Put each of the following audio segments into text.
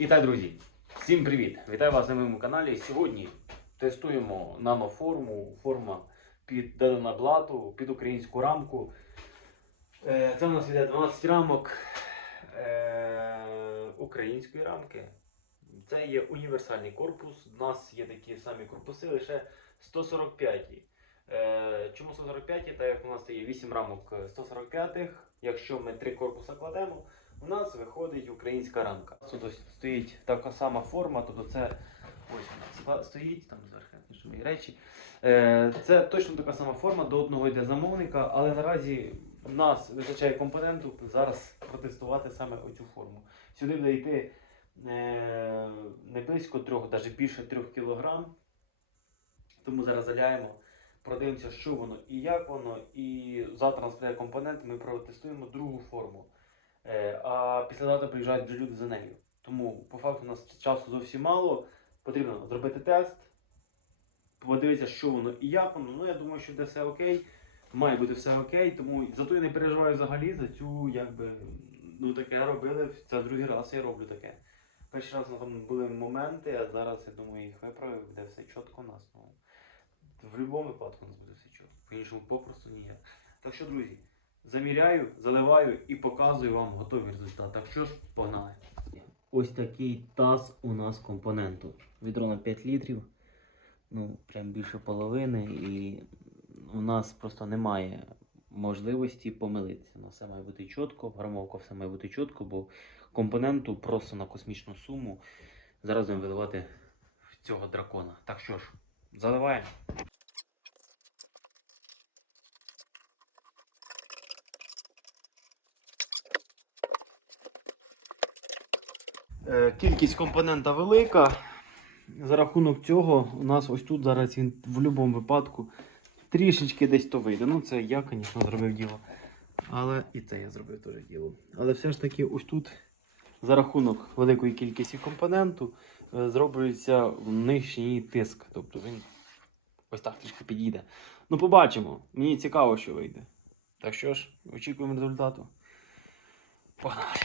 І так, друзі, всім привіт! Вітаю вас на моєму каналі. Сьогодні тестуємо наноформу, форма під дадена блату, під українську рамку. Е, Це у нас іде 12 рамок е, української рамки. Це є універсальний корпус. У нас є такі самі корпуси, лише 145. Е, Чому 145? Так як у нас є 8 рамок 145-х. Якщо ми три корпуси кладемо, у нас виходить українська рамка. Тут стоїть така сама форма, тобто це ось вона стоїть там зверху речі. Е, Це точно така сама форма, до одного йде замовника, але наразі в нас вистачає компоненту зараз протестувати саме оцю форму. Сюди буде йти е, не близько трьох, навіть більше трьох кілограм. Тому зараз заляємо, продивимося, що воно і як воно. І завтра нас прийде компонент, ми протестуємо другу форму. Е, а післязавтра приїжджають вже люди за нею. Тому по факту у нас часу зовсім мало. Потрібно зробити тест, подивитися, що воно і як воно. Ну я думаю, що буде все окей. Має бути все окей, тому зато я не переживаю взагалі за цю, якби, ну таке робили. Це другий раз я роблю таке. Перший раз там були моменти, а зараз я думаю, їх виправив, буде все чітко у нас. Ну, в будь-якому випадку у нас буде все чітко. По-іншому попросту ніяк. Так що, друзі, заміряю, заливаю і показую вам готовий результат. Так що ж, погнали. Ось такий таз у нас компоненту. Відро на 5 літрів, ну, прям більше половини, і у нас просто немає можливості помилитися. У все має бути чітко, грамовка все має бути чітко, бо компоненту просто на космічну суму. Зараз будемо виливати в цього дракона. Так що ж, заливаємо. Кількість компонента велика. За рахунок цього у нас ось тут зараз він в будь-якому випадку трішечки десь то вийде. Ну це я, звісно, зробив діло. Але і це я зробив теж діло. Але все ж таки, ось тут за рахунок великої кількості компоненту е, зроблюється нижній тиск. Тобто він ось так трішки підійде. Ну, побачимо. Мені цікаво, що вийде. Так що ж, очікуємо результату. Погнали!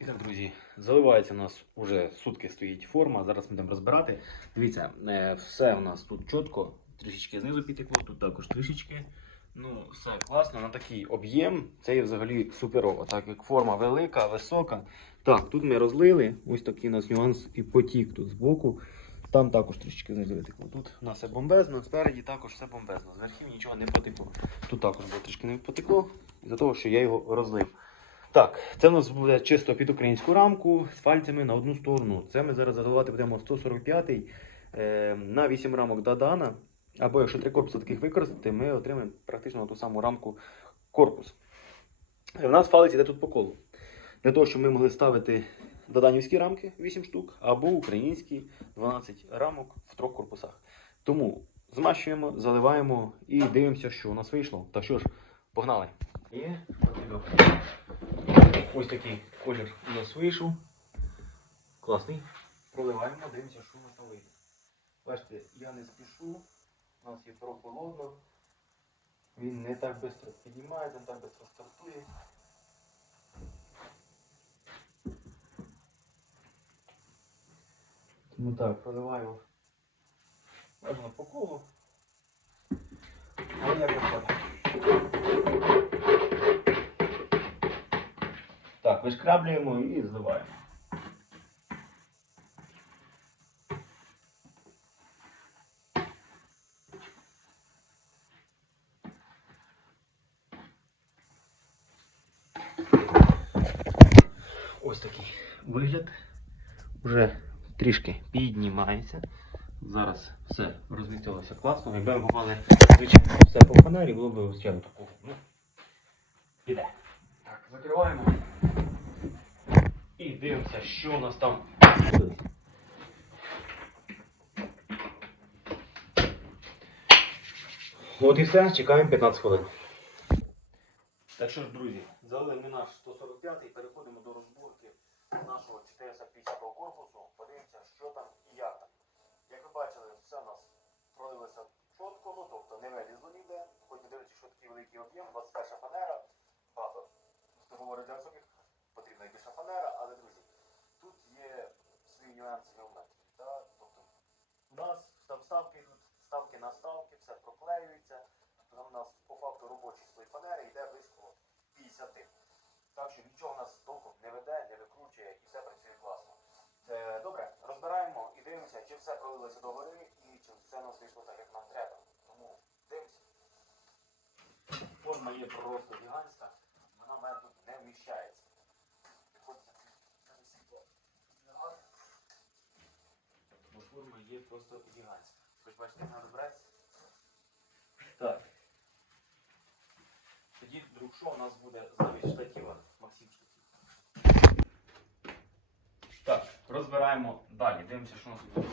І так, друзі, заливається у нас вже сутки стоїть форма. Зараз ми будемо розбирати. Дивіться, е, все у нас тут чітко, трішечки знизу підтекло, тут також трішечки. Ну, все класно, на такий об'єм. Це є взагалі суперово, так як форма велика, висока. Так, тут ми розлили, ось такий у нас нюанс і потік тут збоку. Там також трішечки знизу витекло. Тут у нас все бомбезно, спереді також все бомбезно. З верхів нічого не потекло. Тут також було трішки не потекло, із-за того, що я його розлив. Так, це в нас буде чисто під українську рамку з фальцями на одну сторону. Це ми зараз заливати будемо 145 е, на 8 рамок Дадана. Або якщо три корпуси таких використати, ми отримаємо практично ту саму рамку корпус. У нас фалець йде тут по колу. Для того, щоб ми могли ставити доданівські рамки 8 штук, або українські 12 рамок в трьох корпусах. Тому змащуємо, заливаємо і дивимося, що у нас вийшло. Так що ж, погнали! Потрібно. Ось такий колір у нас вийшов. Класний. Проливаємо, дивимося, що у вийде. Бачите, я не спішу, у нас є прохолодно. Він не так швидко піднімається, не так швидко стартує. Тому так, проливаємо. Можна по колу. Але як виходить. Так, вишкраблюємо і зливаємо. Ось такий вигляд. Уже трішки піднімається. Зараз все розмістилося класно. Якби ми попали звичайно все по фанері, було б такого. Ну, іде. Так, закриваємо. І дивимося, що у нас там. От і все, чекаємо 15 хвилин. Так що ж, друзі, залили ми наш 145 і переходимо до розборки нашого 450 корпусу. Подивимося, що там і як там. Як ви бачили, все у нас пролилося чітко, ну тобто не вилізло ніде. Хоч не дивлячись, що такий великий об'єм, 21 фанера. Багато хто говорить для високих, і фанера, але друзі, тут є 12 геометрії. Да? Тобто у нас там вставки йдуть, ставки на ставки, все проклеюється. Там у нас по факту робочий слой фанери йде близько 50. Так що нічого нас толком не веде, не викручує і все працює класно. Е, добре, розбираємо і дивимося, чи все пролилося до гори і чи все нас вийшло так, як нам треба. Тому дивимося. Форма є просто гігантська, вона в мене тут не вміщається. Форма є просто гігантська. Хоч бачите, вона розбереться. Так. Тоді, друг, що у нас буде замість штатива? Максим штатив. Так, розбираємо далі. Дивимося, що у нас буде.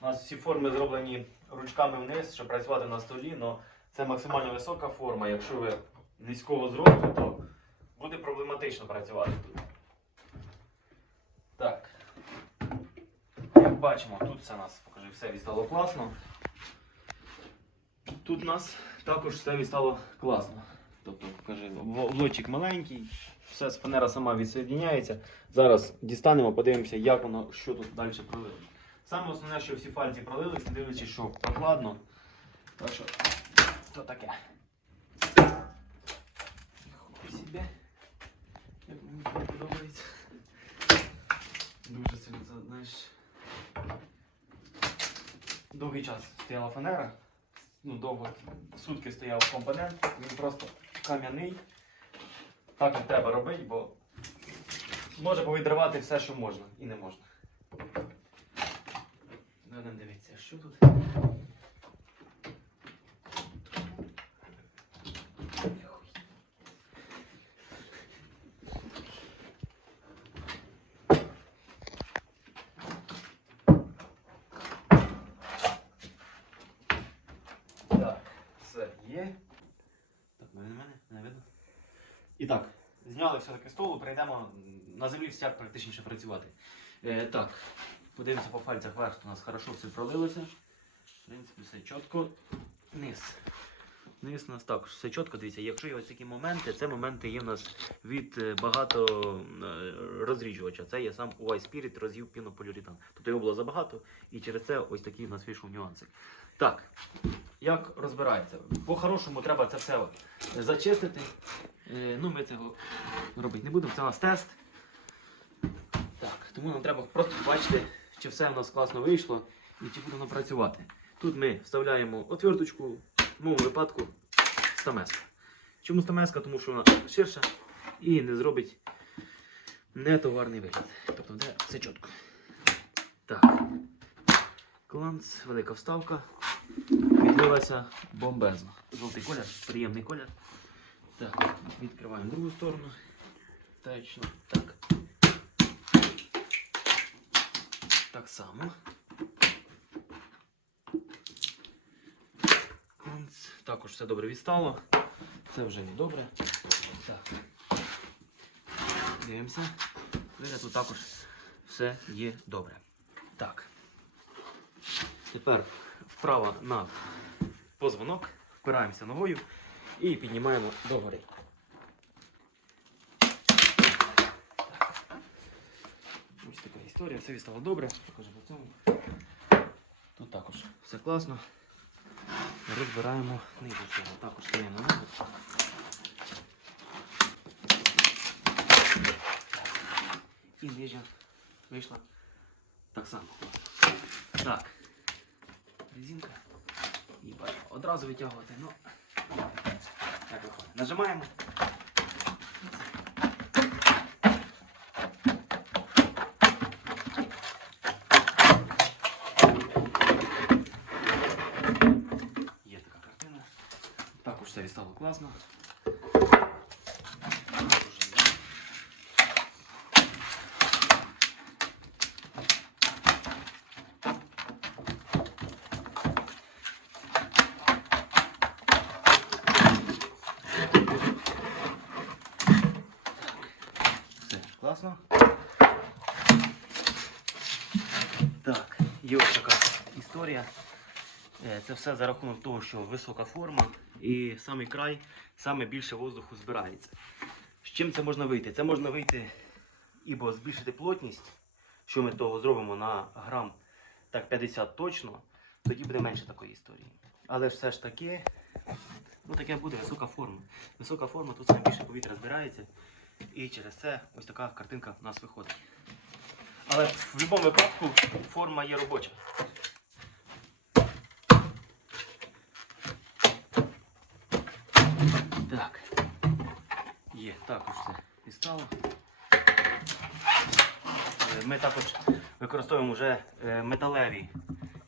У нас всі форми зроблені ручками вниз, щоб працювати на столі, але це максимально висока форма. Якщо ви низького зросту, то буде проблематично працювати тут. Так. Як бачимо, тут все у нас покажи, все відстало класно. Тут у нас також все відстало класно. Тобто, покажи, лотчик маленький, все фанера сама відсоєдняється. Зараз дістанемо, подивимося, як воно, що тут далі пролило. Саме основне, що всі фальці пролились, дивлячись, що прохладно. Так що, то таке. Хуй себе. Як мені це подобається. Дуже сильно це, знаєш. Довгий час стояла фанера. Ну, довго, сутки стояв компонент, він просто кам'яний. Так не треба робити, бо може повідривати все, що можна і не можна. Будемо дивитися, що тут. Так, все є. Так, мене мене не видно. І так, зняли все-таки столу, перейдемо на землі всяк практичніше працювати. Е, так, подивимося по фальцях верх, у нас хорошо все пролилося. В принципі, все чітко. Низ. Низ у нас також все чітко. Дивіться, якщо є ось такі моменти, це моменти є у нас від е, багато е, розріджувача. Це є сам White Spirit роз'їв пінополіуретан. Тобто його було забагато, і через це ось такий у нас вийшов нюансик. Так, як розбирається? По-хорошому треба це все зачистити. Е, ну, ми цього робити не будемо, це у нас тест. Так, тому нам треба просто бачити, чи все у нас класно вийшло і чи буде воно працювати. Тут ми вставляємо отверточку, в моєму випадку стамеска. Чому стамеска? Тому що вона ширша і не зробить нетоварний вигляд. Тобто буде все чітко. Так. Кланц, велика вставка. Відлилася бомбезно. Жовтий колір, приємний колір. Так, відкриваємо другу сторону. Точно. Так. Так само. Також все добре відстало. Це вже не добре. Так. Дивимося. Тут також все є добре. Так. Тепер вправо на позвонок, впираємося ногою і піднімаємо догори. Ось така історія, все стало добре. Покажу по цьому. Тут також все класно. Розбираємо нижню сторону. Також на ногу. І нижня вийшла так само. Так. Резинка. І бачимо. Одразу витягувати. Ну, так виходить. Нажимаємо. Є така картина. Також все стало класно. Також є. Все, класно. Є ось така історія. Е, Це все за рахунок того, що висока форма і самий край, саме більше воздуху збирається. З чим це можна вийти? Це можна вийти ібо збільшити плотність, що ми того зробимо на грам так 50 точно, тоді буде менше такої історії. Але все ж таки, ну таке буде висока форма. Висока форма, тут саме більше повітря збирається. І через це ось така картинка в нас виходить. Але в будь-якому випадку форма є робоча. Так. Є, також все підстало. Е, Ми також використовуємо вже е, металеві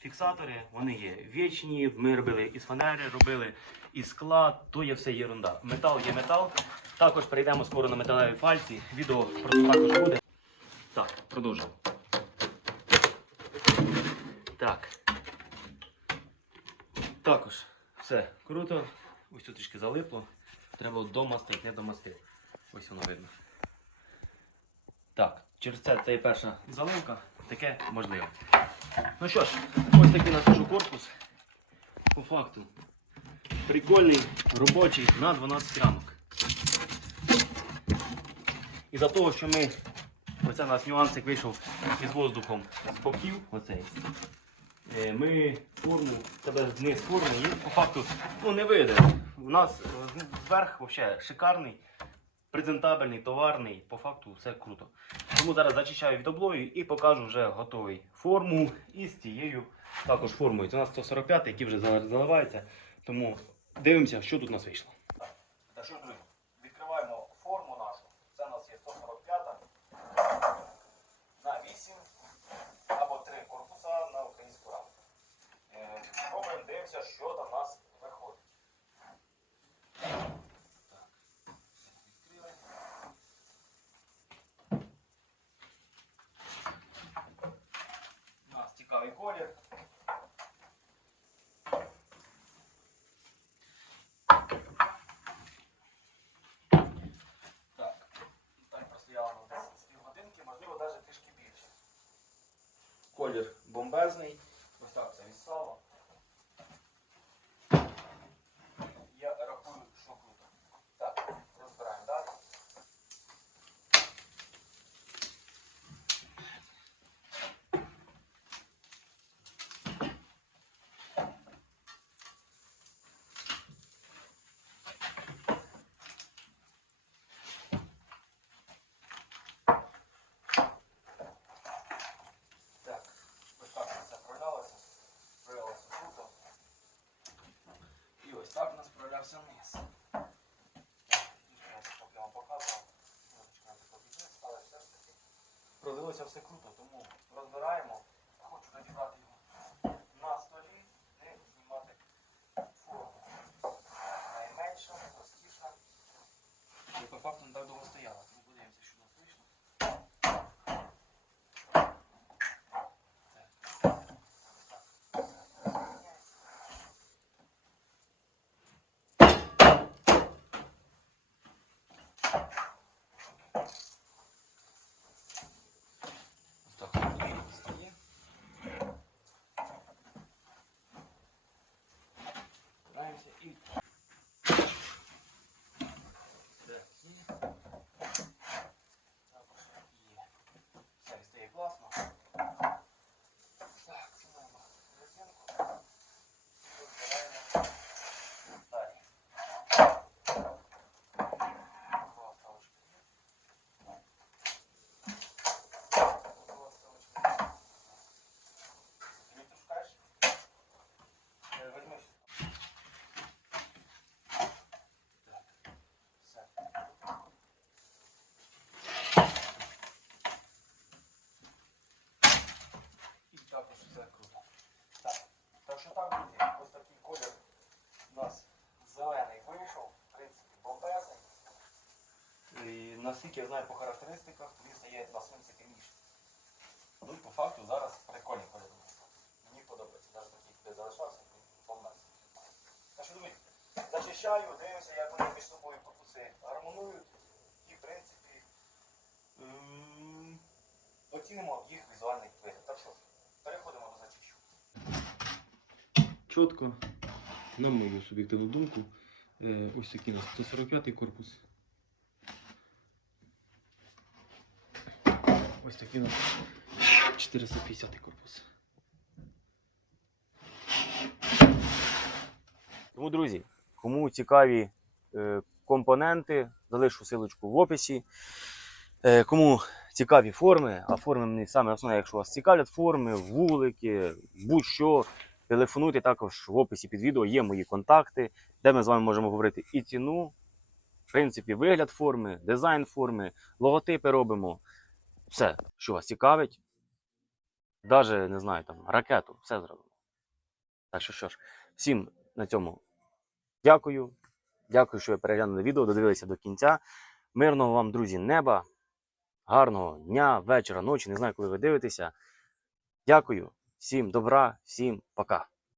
фіксатори. Вони є вічні. Ми робили із фанери, робили із скла, то є все єрунда. Метал є метал. Також перейдемо скоро на металеві фальці. Відео про це також буде. Так. Так. Також все круто. Ось тут трішки залипло. Треба домастити, не домастити. Ось воно видно. Так, через це це є перша заливка, таке можливо. Ну що ж, ось такий наш корпус. По факту. Прикольний, робочий на 12 рамок. І за того, що ми, оце у нас нюансик вийшов із воздухом з боків, оцей. Е, Ми форму, тебе вниз форму, і по факту ну, не вийде. У нас е, зверх взагалі шикарний, презентабельний, товарний, по факту все круто. Тому зараз зачищаю від облою і покажу вже готовий форму із цією також формою. Це у нас 145, який вже заливається. Тому дивимося, що тут у нас вийшло. Та що, Wesley так у нас пролявся низ. Я вам показував. Але все ж таки пролилося все круто, тому розбираємо. Хочу надібрати його на столі, не знімати форму. Найменша, простіша. І по факту не так довго стояла. Тому подивимося, що у нас вийшло. Ось так воно стає. Збираємося і Все є. Також є. Все стає класно. Так, знімаємо резинку. І розбираємо далі. Два ставочки є. Два ставочки є. Дивіться, шукаєш? Е, Візьми. Так, все. І також все круто. Так, так що так, друзі, ось такий колір у нас зелений вийшов, в принципі, бомбезний. І наскільки я знаю по характеристиках, він стає на сонці темніший. Ну і по факту зараз прикольний колір. Мені подобається, навіть такий, де залишався, він. Так що, друзі, зачищаю, дивимося, як вони між собою корпуси гармонують. І, в принципі, оцінимо їх візуальний вигляд. Так що, переходимо до зачищу. Чітко, на мою суб'єктивну думку, Е, ось такий у нас 145 корпус. Ось такий у нас 450 корпус. Тому, друзі, кому цікаві е, компоненти, залишу силочку в описі. Е, кому цікаві форми, а форми мені саме основне, якщо вас цікавлять форми, вулики, будь-що, телефонуйте також в описі під відео є мої контакти, де ми з вами можемо говорити і ціну, в принципі, вигляд форми, дизайн форми, логотипи робимо. Все, що вас цікавить. Навіть, не знаю, там, ракету, все зробимо. Так що що ж, всім на цьому дякую. Дякую, що ви переглянули відео, додивилися до кінця. Мирного вам, друзі, неба, гарного дня, вечора, ночі. Не знаю, коли ви дивитеся. Дякую, всім добра, всім пока.